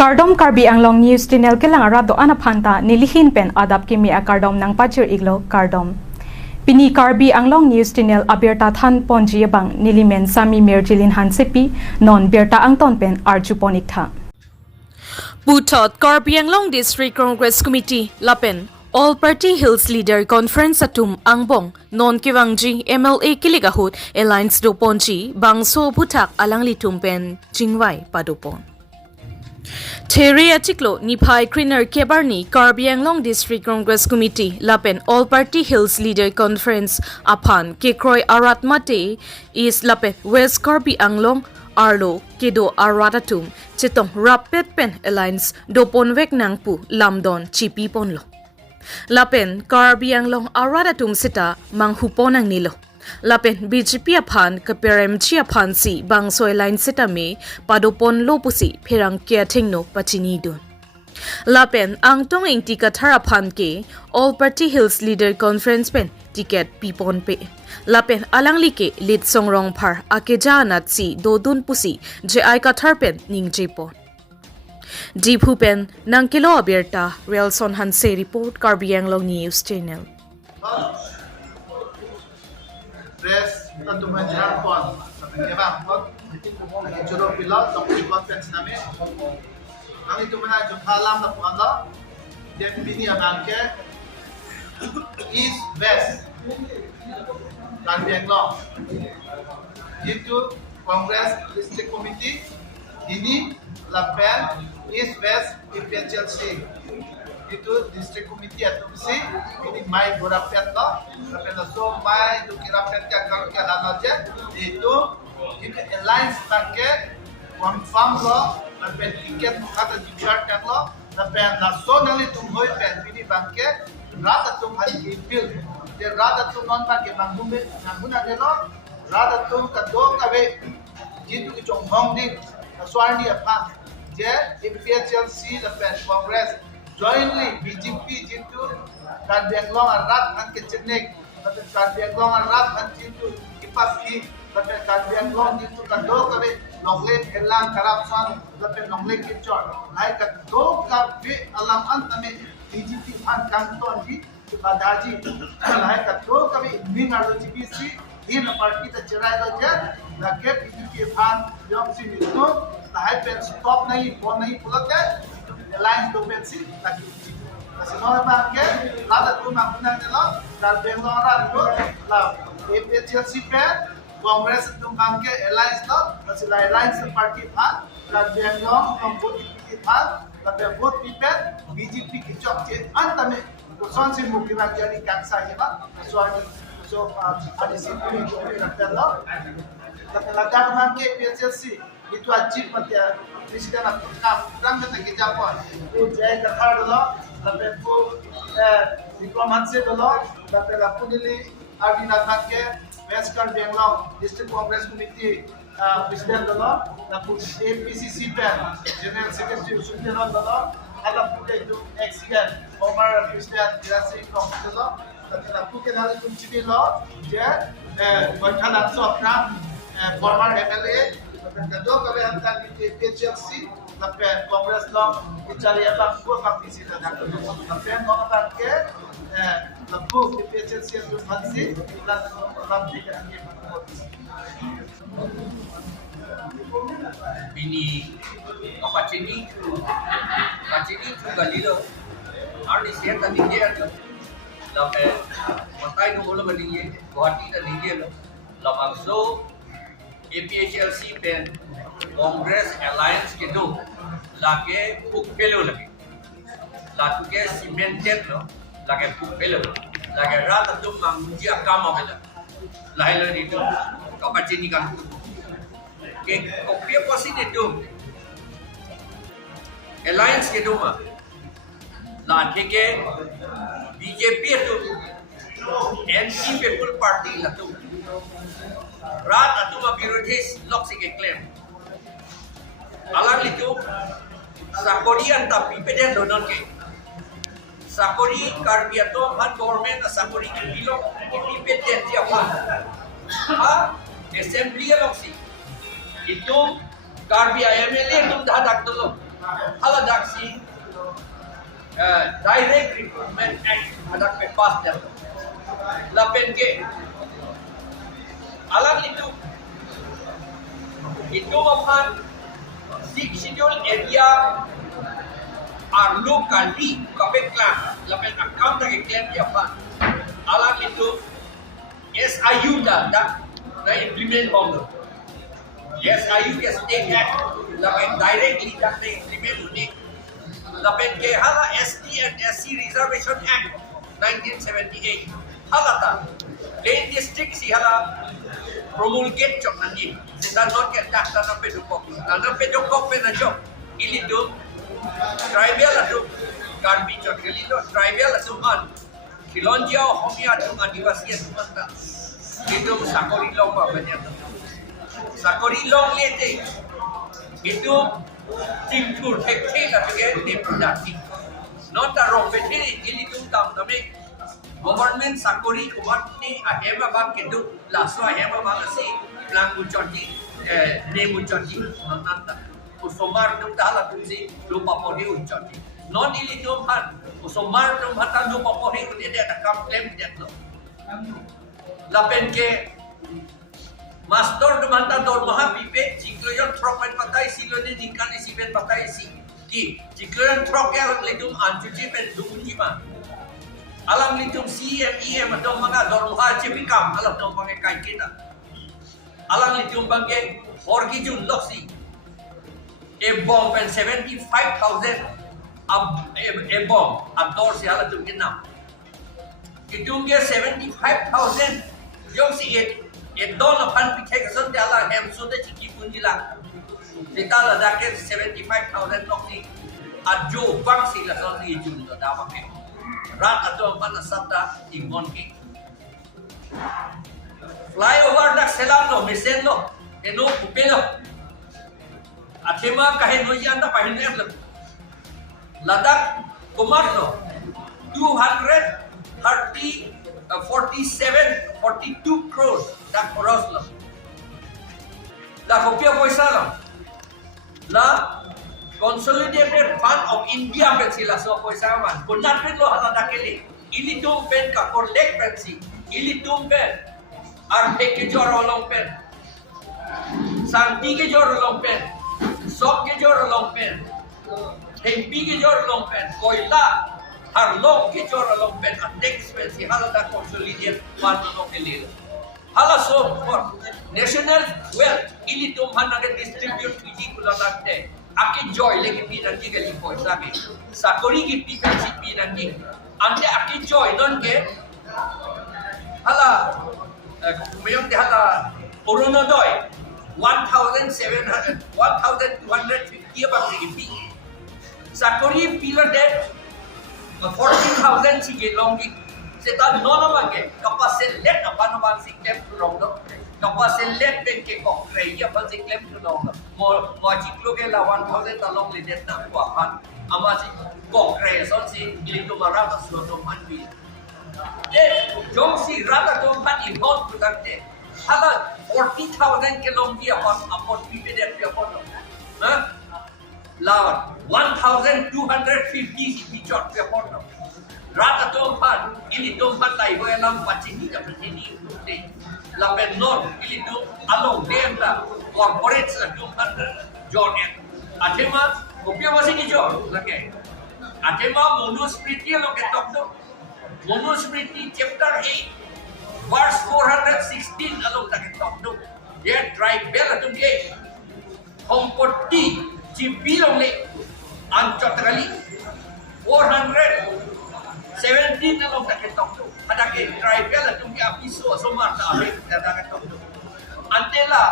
Kardom Karbi Anglong News Channel ke lang arado ana phanta nilihin pen adap kimi a kardom nang pachir iglo kardom. Pini Karbi Anglong News Channel abirta than ponji bang nilimen sami merjilin hansepi non berta angton pen arjuponik tha. Putot Karbi Anglong District Congress Committee Lapen All Party Hills Leader Conference atum angbong non kiwangji MLA kiligahut Alliance do ponji bangso butak alang litumpen jingwai padupon. Theria Chiklo Nipai Kriner Kebarni Karbi Anglong District Congress Committee Lapen All Party Hills Leader Conference Apan Kekroi Arat Mate is Lapen West Karbi Anglong Arlo Kedo Aratatum Chitong Rapid Pen Alliance Dopon Vek Nangpu Lamdon Chipi Ponlo Lapen Karbi Anglong Aratatum Sita Manghuponang Nilo Lapen BJP aphan kaperem chi aphan si bangsoy line sitame padopon lopusi pherang kya thingno pachini dun Lapen angtong ingti kathar aphan ke All Party Hills Leader Conference pen ticket pipon pe Lapen alangli ke lead songrong phar akeja nat si dodun pusi je ai kathar pen ningjepon Diphu pen nangkilo abirta Relson Hanse report Karbi Anglong News Channel Press tentu menjadi pon, tapi memang pon jodoh pilot untuk conference nami. Kami itu mana jumpa lam na pon la, dia bini abangke East West Karbi Anglong. Itu Congress District Committee ini Lapen East West IPHLC. Itu district committee atau si ini mai borapet lo tapi so mai tu kira pet kalau kita lana je itu alliance target confirm lo tapi tiket kata dichart kan lo tapi nationally tum hoi pen ini bangke rata tum hari bill dia rata tum non bangke bangume nanguna de lo rata tum kado kabe jitu ki chong hong di swani apa je IPHLC the Congress jointly BJP jitu Karbi Anglong Arat han ke Chenek tapi Karbi Anglong Arat han jitu ipasi tapi Karbi Anglong jitu kado kabe longle helang corruption tapi longle kichor lai kado kabe alam antame BJP han kanton ji badaji lai kado kabe mingar GBC in party ta cherai lo je lake BJP han yoksi nito lai pen stop nahi bon nahi pulate Alliance Dopensi lagi uji. Kasi mga bangke, lada tu mampunan nila, Karbi Anglong Arat ko, la APHLC pe, Congress tu bangke Alliance lo, kasi la Alliance Party pan, Karbi Anglong, ang vote ipiti pan, la vote pipet, BJP ki chok che antame, kuson si mukiran jari kansa iba, so ada simpuli ko rakta lo, tapi lada bangke APHLC itu achieve matya Presiden Afrika kurang lagi Japon. Itu jaya kata dulu, tapi itu diplomasi dulu, tapi lapu dili Ardina Tangke, West Karbi Anglong District Congress Committee Presiden dulu, lapu APCC Pen General Secretary Sudirman dulu, lapu itu ex-gen Omar Presiden Dirasi Congress dulu, tapi lapu kenal kunci dulu, dia berkalan sokram former MLA. Kado kami hantar di PHLC, tapi Kongres long dicari abang gua faktisi dan tapi mau pakai lembu di PHLC itu masih dan lembu kan Bini apa cini juga lilo, ada siapa tadi dia tu, tapi matai tu boleh berdiri, Guwahati tadi dia lo, lamang so APHLC pen Congress Alliance के दो लाके पुक पेलो लगे लाटू के cemented लो लाके पुक पेलो लाके रात तुम मंगुजी अकाम हो गया लाइल नी तो कपचे निकाल के कोपिया पसी ने दो Alliance के दो मा लाके के BJP तो NC People Party Latu Rat atau mabirotis loksi ke claim. Alang itu sakorian tapi peden donon ke. Sakori Karbi atau man government sakori ke bilong ini peden dia apa? Assembly loksi. Itu Karbi MLA itu dah tak dulu. hala daksi direct recruitment act adak pe pass der lapen ke alam itu mapan six schedule area are locally kapekla lapen account ke claim dia pa alam itu SIU da implement honger SIU ke state act lapen directly da implement uni lapen ke hala ST and SC Reservation Act 1978 hala ta Plain district si hala promulgate chok nanti sida not ke tak tanam pedokok pe na chok ili tu tribal atu Karbi chok ili tu tribal asuman Kilonjia homia tu adivasi asumanta itu sakori long pa banyak sakori long lete itu timtur hekte la ke deputati not a wrong betri ili tu tam name government sakori kumatni ahema bang kedu laso ahema bang si plan muchoti ne muchoti nanta usomar tum dala tum si lupa pori uchoti non ili tum han usomar tum hata lupa pori un ede ada complaint detlo lapen ke master tum hanta dor maha pipe jikloyon tropen patai silone dikani siben patai si ki jikloyon trokel letum anjuji pen dumujima alam litum CMEM atau mga dormuha cipikam alam dong pakai kain kita alam litum pakai horgi jun loksi ebom pen 75,000 ebom abdor si alam tum kinam itum ke 75,000 jom si don apan pikir kesan dia hem sudah ciki pun hilang kita lah daket 75,000 loksi ajo bang si lah soal si jun tu dah pakai rat atau mana sabda ingon ki flyover dak selano mesen lo eno pupelo athema kahe no yanda pahine lo ladak kumar lo 42 crores dak cross lo dak kopia paisa lo la Consolidated Fund of India pensila so paisa man kunat pe lo hala dakeli ili tum pen ka collect pensi ili tum pen arpe ke jor long pen santi ke jor long pen sok ke jor long pen hempi ke jor long pen koila har long ke jor long pen tax pensi hala da consolidated fund of India hala so for national wealth ili tum hana ke distribute kiji kula lakte Aki joy lagi pinanti kali poisa ke sakori ki pinanti pinanti ante aki joy non ke hala mayong de hala corona doi 1,250 abang ribi sakori pila de 14,000 sige longi seta nono bange kapasel let apa no bang siklem long no kapasel let ben ke kok reya bang siklem long no mo jiklo ke la 1,000 talong le det na kwa han ama si kok re son si itu marah so to man bi de jong si rata to man i hot produkte hala 40,000 ke long dia apot pi be det apot ha lawan 1,250 si bichot pe apot rata tompat ini tompat lai boy lam pacing ni dapat ini de la penor ini tu along denta corporate la tompat John atema kopia masih ni John lagi atema monospriti lo ke tok tu monospriti chapter 8 verse 416 along tak tok tu dia tribal tu ke kompoti jibilong le ancot kali 417 along tak ketok tu ada ke tribal tu ke apiso somar ta abe ada ketok tu antela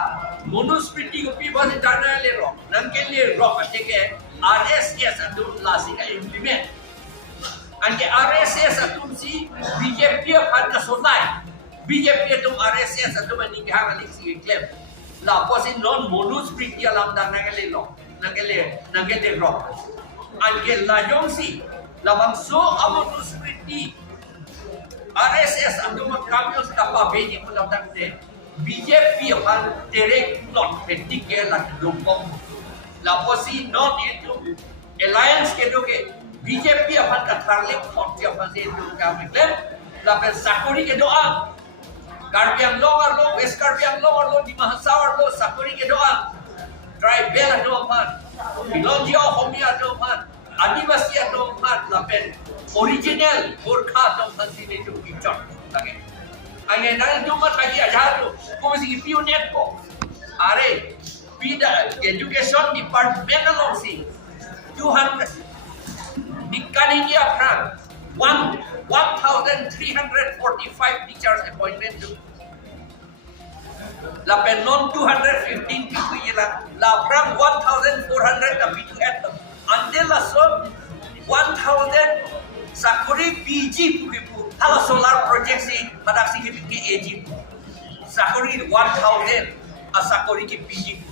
monospriti ko pi base dana le ro nan ke le ro ate ke RSS atu lasi ka implement ante RSS atu si BJP kan ka sonai BJP tu RSS atu mani ke hang aliksi claim la posin non monospriti alam dana ke le ro nan ke le ro ante la jongsi labang so amo nuspriti RSS ando makamios tapa beji pulau takte BJP akan direct not petike la lumpong la posi not itu alliance ke do ke BJP akan katarle forti akan se do ka meklem la pen sakuri ke doa Karbi Anglong arlo West Karbi Anglong arlo di Mahasau arlo sakuri ke doa tribal ado apan Bilonjia homi ado apan Adivasi ado apan la pen original Gorkha ado apan sini tu picture lagi ane nang dumat lagi aja tu ko mesti pionet ko are pida education department along si 200 dikali dia kan 1345 teachers appointment tu la pen non 215 people yela la pram 1400 tapi tu at until la so 1000 sakuri PG people hala solar project si pada si ke AG sakuri 1000 asakuri ke PG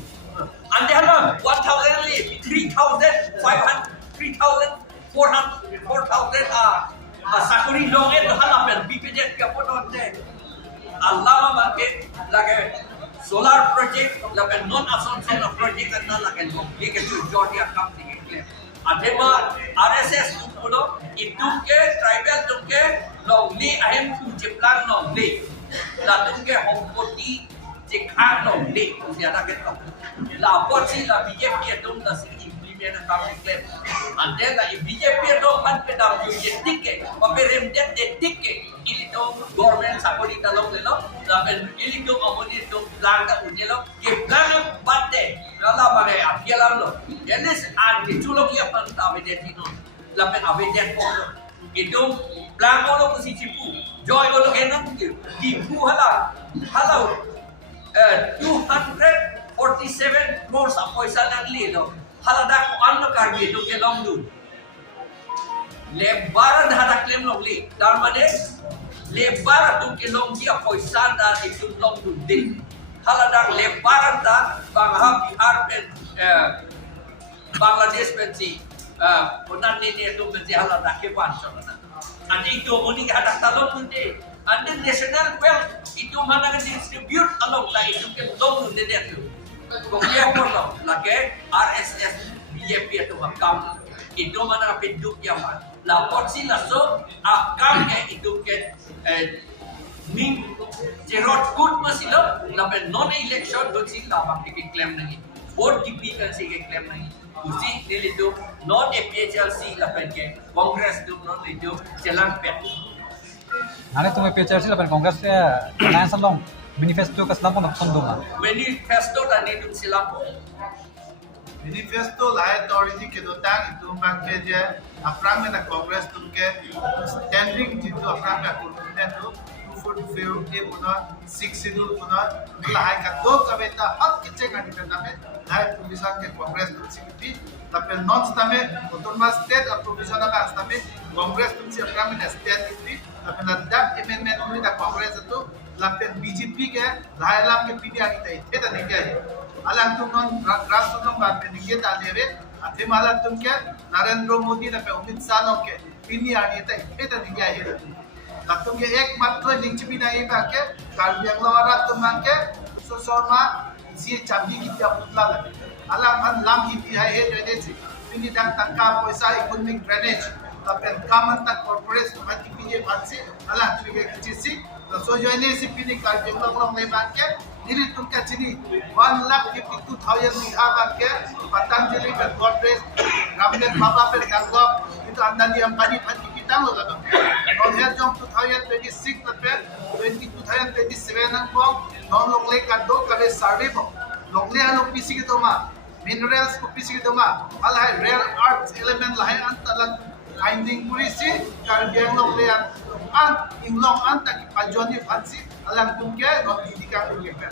ande hala 1000 li 3500 4000 asakuri longe to hala pen BPJ ke poton de Allah market lage solar project la pen non assumption of project anda lage ye ke Georgia company ke adema RSS tu pulo itu ke tribal tu ke longli ahem tu jeplan longli la tu ke hongkoti je khang longli siapa ke tu la pochi la BJP tu la si implement ka claim ande la BJP tu man pe da ju jetike paperem det tike ili tu government sakori ta long le lo la pen ili tu amoni tu plan ka unjelo ke plan batte la ba ge apialam lo yelis an ke chulo ki apan ta be det no la pen ave det ko lo itu plan ko lo si chipu joy ko lo ke no di pu hala 247 crores of paisa nang li lo hala da ko an kar bi to ke long du lebar dah claim long li dar mane lebar tu ke long dia paisa da itu long du din hala dar lebar da bangha bihar pen Bangladesh pen si onan ni tu pen si hala da ke pan so na andi itu moni hada talon tu de andi national wealth itu mana ke distribute along la itu ke long du de tu ko ke ko la ke RSS BJP tu hakam itu mana penduk yang la porsi la so akam ke itu ke ning jerot good masilo la pen non election do si la ba ke claim nahi vote ki kan si ke claim nahi usi nili tu non PHLC la pen ke congress tu non le tu jalan pet Ane tu PHLC la pen congress ke nang salong manifesto ka salam pon pon doma manifesto la ni tu silam manifesto lahe authority ke dotang itu bang ke je aprang में कांग्रेस तुम के standing जितो aprang का कुलने तो 244 के पुना 6 schedule पुना लाहे का दो कविता हक किचे का निकलता में लाहे पुलिसा के कांग्रेस तुम सिक्योरिटी तब नॉर्थ तमे ऑटोनोमस स्टेट और प्रोविजनल का तमे कांग्रेस तुम से aprang में स्टेट सिक्योरिटी तब ना डब अमेंडमेंट में दा कांग्रेस तो लापेन BJP के लाहे लाप के पीडी आनी थे तो नहीं क्या है alang tuh non ras tuh non bape nih kita lewe, ati malah tuh ke Narendra Modi na pe Amit Shah no ke ini ani ta itu nih ya itu, lalu ke ek matra link cipi na ini ke Karbi Anglong arat tuh mangke sosoma si cabi kita putla lagi, alang kan lam hiti hai drainage, ini dah tangkap paisa economic drainage, tapi kaman tak corporate mati pinjam pansi, alang tuh ke kecisi, so joine si pini Karbi Anglong nih mangke Ini तुमका चीनी 1,52,000 निहा बाके पतंजलि पे गॉडरेज रामदेव बाबा पे Ganga itu अंदानी Ambani Fundy की टांग लगा दो और ये जो 2026 पे 2027 नंग को नॉन लोग ले कर दो कले सर्वे को लोग ले आलो पीसी के दो मा मिनरल्स को पीसी के दो मा अल है रेयर अर्थ एलिमेंट लाहे अंतलन फाइंडिंग पूरी सी कार्बियन लोग ले an inglong an tak pajoni fansi alang tungke not didika tungke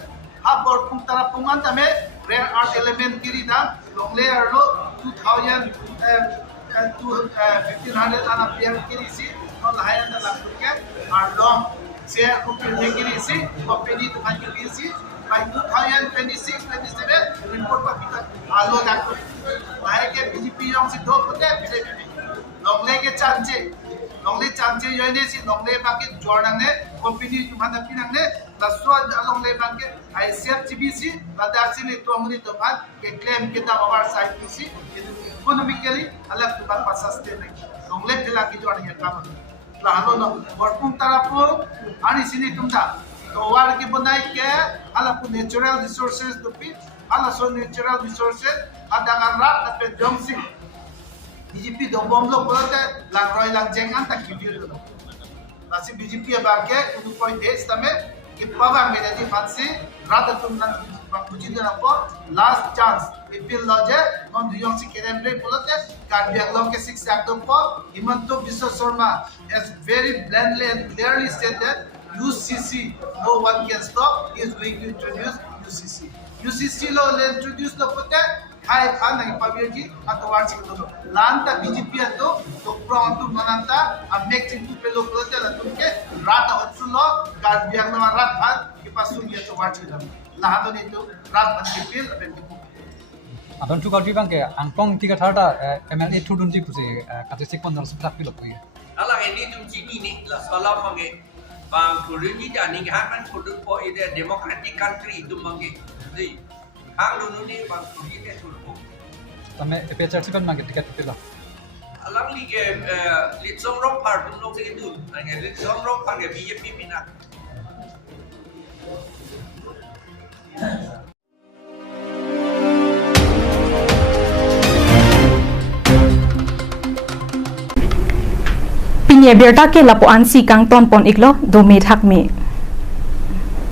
ha bor pung tara pungan tame rare art element kiri da long layer lo 1500 ana pian kiri si on hayan da lang tungke ar long se upir de kiri si company to kan kiri si by 2026-27 report pa kita alo da ko lahe ke BJP yong si do pote bile long lege chance nongle chance yoine si nongle paket jornangne company tumana pinangne la swad alongle paket ICF GBC la dasili to amuni to bhat ke claim kita oversight kisi economically alak to bhat sustain nongle phela ki jornange kam la halo no borpum tarapo ani sini tumda war ki banai ke ala ku natural resources to pit ala so natural resources adangan rat na pe jongsi BJP dombom lo bolte lang roy lang jengan tak kibir lo asi BJP abarke unu koi des tame ki pawa mele di fansi rata tum nan bujin na po last chance ipil loje non duyong si kerembre bolte karbiak lo ke six akdom po himanto biswa sharma has very blandly and clearly said that UCC no one can stop he is going to introduce UCC lo introduce lo pote hai pan nang pabirji atwar chi do lanta BJP ado to prong tu mananta a make chin tu pelo prote la tumke rat hotsulo garbiang na rat ban ki pasum ye to warchi dam la hado ni to rat ban ki pil aben ki Abang tu kalau bang ke angkong tiga thada MLA tu dun ti puse kata sik pon dalam sebelah pilo puye. Alang ini tu sini ni la salam mangi bang kurinji jani kan kudu po ide democratic country tu mangi jadi hang dulu ni bang kurinji ke turbo Tame PHR sih kan mangi tiket pilo. alang li ke lit som rok par tu nong sing itu nang lit som rok par ke BJP minat Pinya berta ke lapuan si kang ton pon iklo do me thak me